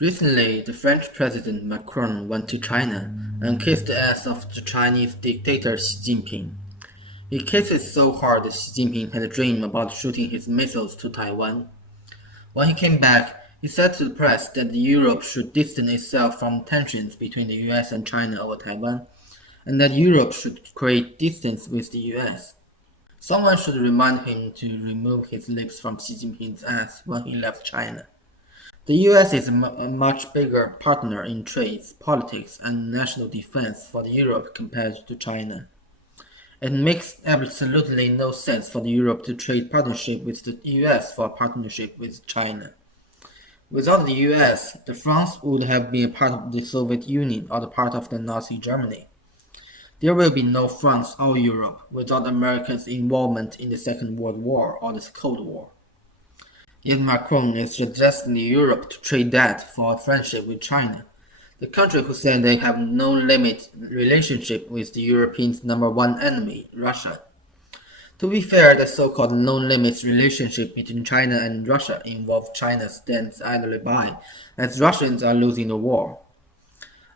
Recently, the French President Macron went to China and kissed the ass of the Chinese dictator Xi Jinping. He kissed it so hard that Xi Jinping had a dream about shooting his missiles to Taiwan. When he came back, he said to the press that Europe should distance itself from tensions between the US and China over Taiwan, and that Europe should create distance with the US. Someone should remind him to remove his lips from Xi Jinping's ass when he left China. The US is a much bigger partner in trade, politics, and national defense for Europe compared to China. It makes absolutely no sense for Europe to trade partnership with the US for a partnership with China. Without the US, the France would have been a part of the Soviet Union or the part of the Nazi Germany. There will be no France or Europe without Americans' involvement in the Second World War or the Cold War. Yet Macron is suggesting Europe to trade that for a friendship with China, the country who said they have no limit relationship with the Europeans' number one enemy, Russia. To be fair, the so-called no-limits relationship between China and Russia involves China stands idly by, as Russians are losing the war.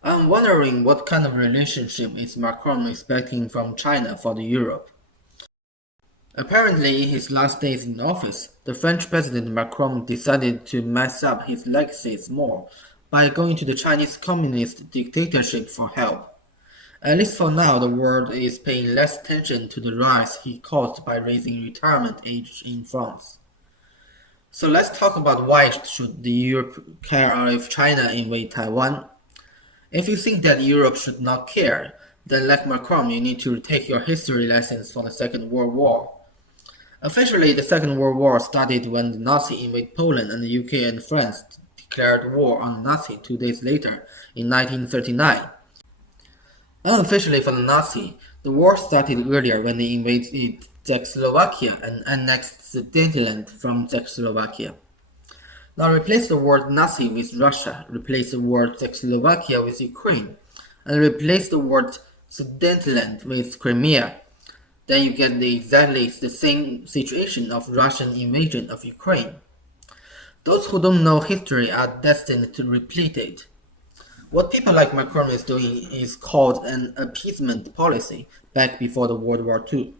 I'm wondering what kind of relationship is Macron expecting from China for the Europe. Apparently, in his last days in office, the French President Macron decided to mess up his legacies more by going to the Chinese communist dictatorship for help. At least for now, the world is paying less attention to the rise he caused by raising retirement age in France. So let's talk about why should the Europe care if China invade Taiwan. If you think that Europe should not care, then like Macron, you need to take your history lessons from the Second World War. Officially, the Second World War started when the Nazis invaded Poland and the UK and France declared war on the Nazis 2 days later in 1939. Unofficially for the Nazis, the war started earlier when they invaded Czechoslovakia and annexed Sudetenland from Czechoslovakia. Now replace the word Nazi with Russia, replace the word Czechoslovakia with Ukraine, and replace the word Sudetenland with Crimea. Then you get exactly the same situation of Russian invasion of Ukraine. Those who don't know history are destined to repeat it. What people like Macron is doing is called an appeasement policy back before the World War II.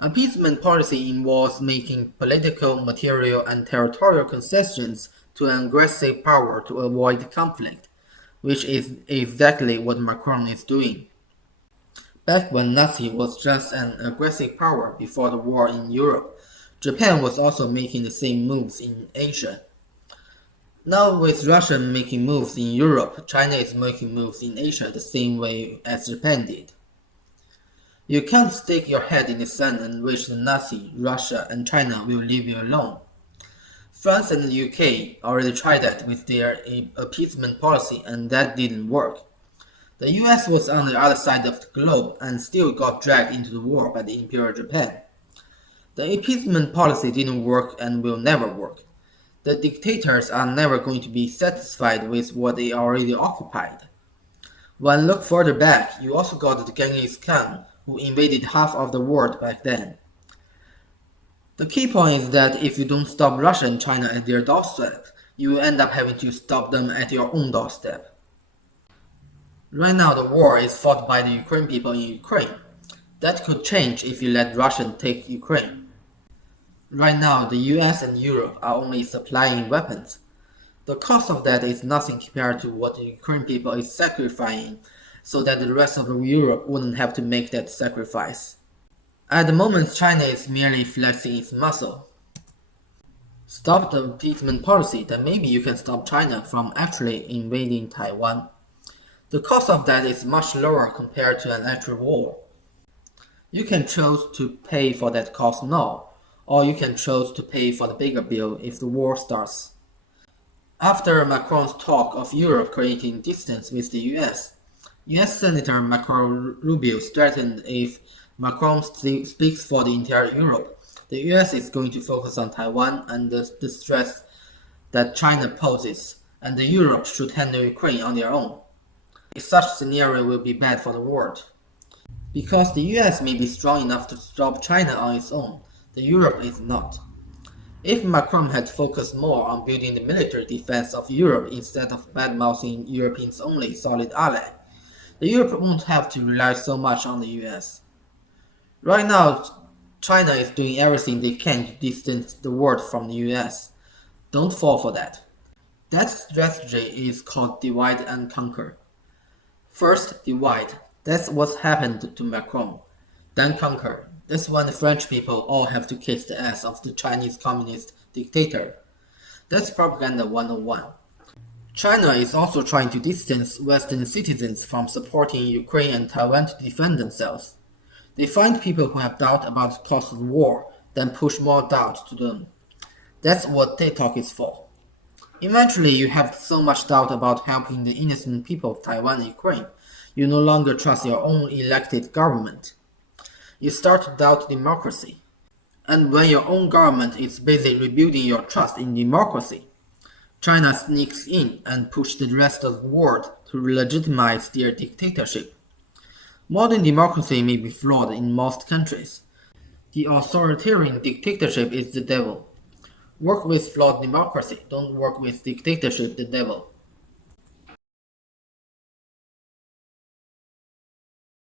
Appeasement policy involves making political, material, and territorial concessions to an aggressive power to avoid conflict, which is exactly what Macron is doing. Back when Nazi was just an aggressive power before the war in Europe, Japan was also making the same moves in Asia. Now with Russia making moves in Europe, China is making moves in Asia the same way as Japan did. You can't stick your head in the sand and wish the Nazi, Russia, and China will leave you alone. France and the UK already tried that with their appeasement policy and that didn't work. The US was on the other side of the globe and still got dragged into the war by the Imperial Japan. The appeasement policy didn't work and will never work. The dictators are never going to be satisfied with what they already occupied. When look further back, you also got the Genghis Khan, who invaded half of the world back then. The key point is that if you don't stop Russia and China at their doorstep, you will end up having to stop them at your own doorstep. Right now, the war is fought by the Ukrainian people in Ukraine. That could change if you let Russia take Ukraine. Right now, the US and Europe are only supplying weapons. The cost of that is nothing compared to what the Ukrainian people is sacrificing so that the rest of Europe wouldn't have to make that sacrifice. At the moment, China is merely flexing its muscle. Stop the appeasement policy, then maybe you can stop China from actually invading Taiwan. The cost of that is much lower compared to an actual war. You can choose to pay for that cost now, or you can choose to pay for the bigger bill if the war starts. After Macron's talk of Europe creating distance with the US Senator Marco Rubio threatened if Macron speaks for the entire Europe, the US is going to focus on Taiwan and the threats that China poses, and the Europe should handle Ukraine on their own. Such scenario will be bad for the world. Because the US may be strong enough to stop China on its own, the Europe is not. If Macron had focused more on building the military defense of Europe instead of bad-mouthing Europe's only solid ally, the Europe won't have to rely so much on the US. Right now, China is doing everything they can to distance the world from the US. Don't fall for that. That strategy is called divide and conquer. First, divide. That's what's happened to Macron. Then conquer. That's when the French people all have to kiss the ass of the Chinese communist dictator. That's propaganda 101. China is also trying to distance Western citizens from supporting Ukraine and Taiwan to defend themselves. They find people who have doubt about the cost of the war, then push more doubt to them. That's what TikTok is for. Eventually, you have so much doubt about helping the innocent people of Taiwan and Ukraine, you no longer trust your own elected government. You start to doubt democracy. And when your own government is busy rebuilding your trust in democracy, China sneaks in and pushes the rest of the world to legitimize their dictatorship. Modern democracy may be flawed in most countries. The authoritarian dictatorship is the devil. Work with flawed democracy, don't work with dictatorship, the devil.